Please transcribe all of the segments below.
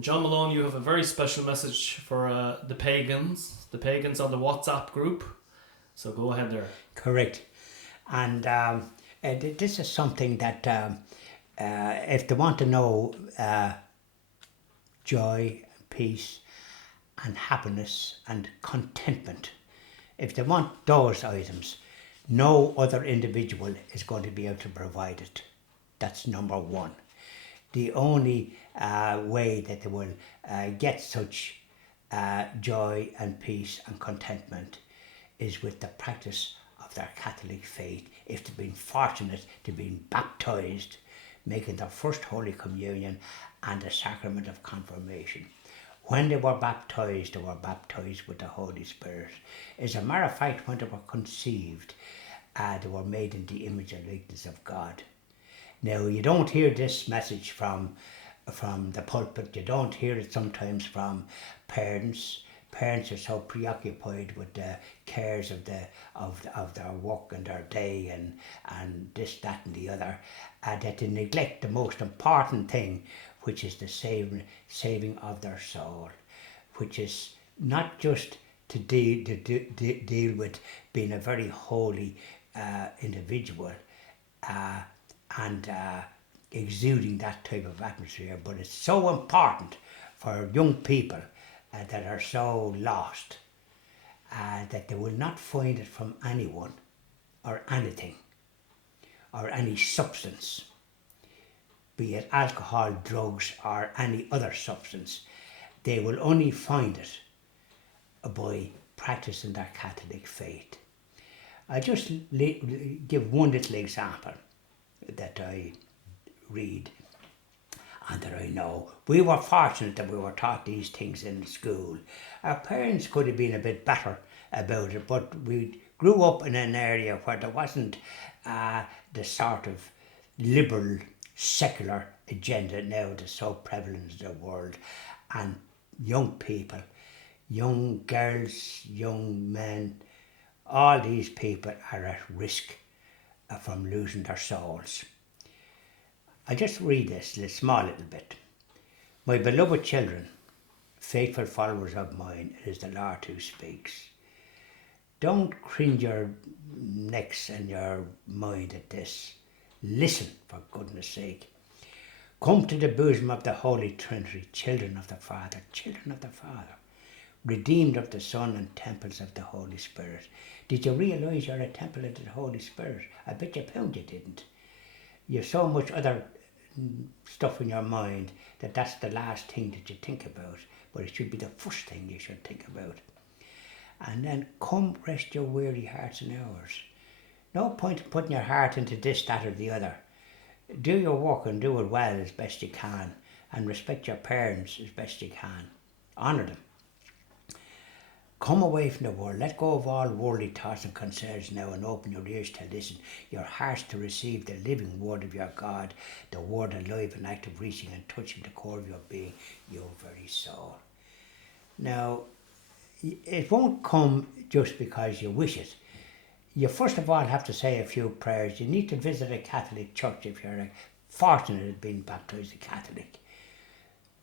John Malone, you have a very special message for the pagans on the WhatsApp group. So go ahead there. Correct. And this is something that if they want to know joy, peace, and happiness and contentment, if they want those items, no other individual is going to be able to provide it. That's number one. The only way that they will get such joy and peace and contentment is with the practice of their Catholic faith. If they've been fortunate to be baptised, making their first Holy Communion and the sacrament of confirmation. When they were baptised with the Holy Spirit. As a matter of fact, when they were conceived, they were made in the image and likeness of God. Now, you don't hear this message from the pulpit. You don't hear it sometimes from parents. Parents are so preoccupied with the cares of their work and their day and this, that and the other, that they neglect the most important thing, which is the saving of their soul, which is not just to deal with being a very holy individual and exuding that type of atmosphere, but it's so important for young people that are so lost that they will not find it from anyone or anything or any substance, be it alcohol, drugs or any other substance. They will only find it by practicing their Catholic faith. I just give one little example that I read and that I know. We were fortunate that we were taught these things in school. Our parents could have been a bit better about it, but we grew up in an area where there wasn't the sort of liberal, secular agenda now that's so prevalent in the world. And young people, young girls, young men, all these people are at risk from losing their souls. I just read this small little bit. My beloved children, faithful followers of mine, it is the Lord who speaks. Don't cringe your necks and your mind at this. Listen, for goodness sake. Come to the bosom of the Holy Trinity, children of the Father, redeemed of the Son and temples of the Holy Spirit. Did you realise you're a temple of the Holy Spirit? I bet you pound you didn't. You've so much other stuff in your mind that that's the last thing that you think about, but it should be the first thing you should think about. And then come rest your weary hearts and hours. No point in putting your heart into this, that or the other. Do your work and do it well as best you can, and respect your parents as best you can. Honour them. Come away from the world. Let go of all worldly thoughts and concerns now, and open your ears to listen, your hearts to receive the living word of your God, the word alive and active, reaching and touching the core of your being, your very soul. Now, it won't come just because you wish it. You first of all have to say a few prayers. You need to visit a Catholic church if you're fortunate at being baptised a Catholic.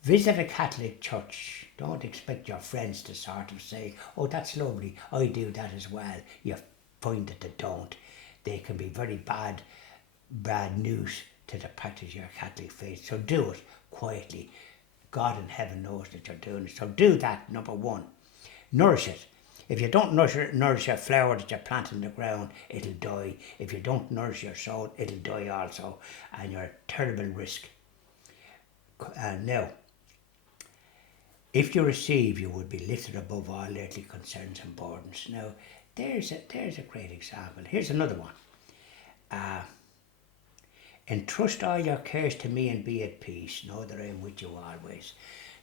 Visit a Catholic church. Don't expect your friends to sort of say, oh, that's lovely, I do that as well. You find that they don't. They can be very bad news to the practice of your Catholic faith. So do it quietly. God in heaven knows that you're doing it. So do that, number one. Nourish it. If you don't nourish a flower that you plant in the ground, it'll die. If you don't nourish your soul, it'll die also. And you're at terrible risk. Now, if you receive, you will be lifted above all earthly concerns and burdens. Now, there's a great example. Here's another one. Entrust all your cares to me and be at peace. Know that I am with you always.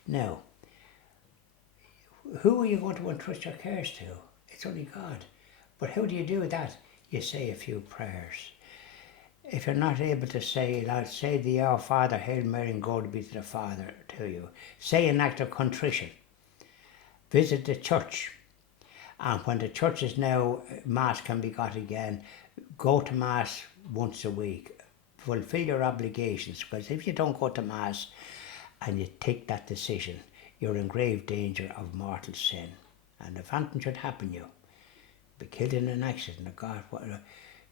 Now, who are you going to entrust your cares to? It's only God. But how do you do that? You say a few prayers. If you're not able to say it out, say the Our Father, Hail Mary, and glory be to the Father to you. Say an act of contrition. Visit the church. And when the church is now, Mass can be got again, go to Mass once a week. Fulfill your obligations, because if you don't go to Mass and you take that decision, you're in grave danger of mortal sin. And if anything should happen you, be killed in an accident, or God,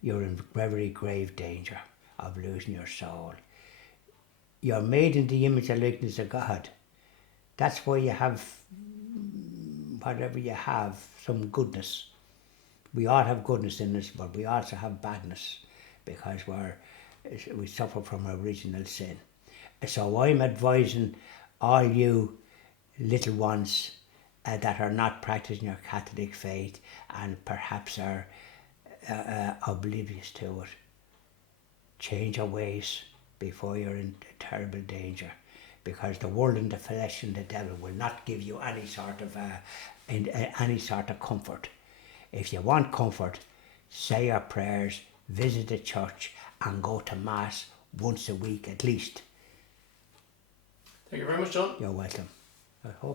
you're in very grave danger of losing your soul. You're made in the image and likeness of God. That's why you have, whatever you have, some goodness. We all have goodness in us, but we also have badness because we suffer from original sin. So I'm advising all you little ones that are not practicing your Catholic faith and perhaps are oblivious to it. Change your ways before you're in terrible danger, because the world and the flesh and the devil will not give you any sort of comfort. If you want comfort, say your prayers, visit the church, and go to Mass once a week at least. Thank you very much, John. You're welcome. I hope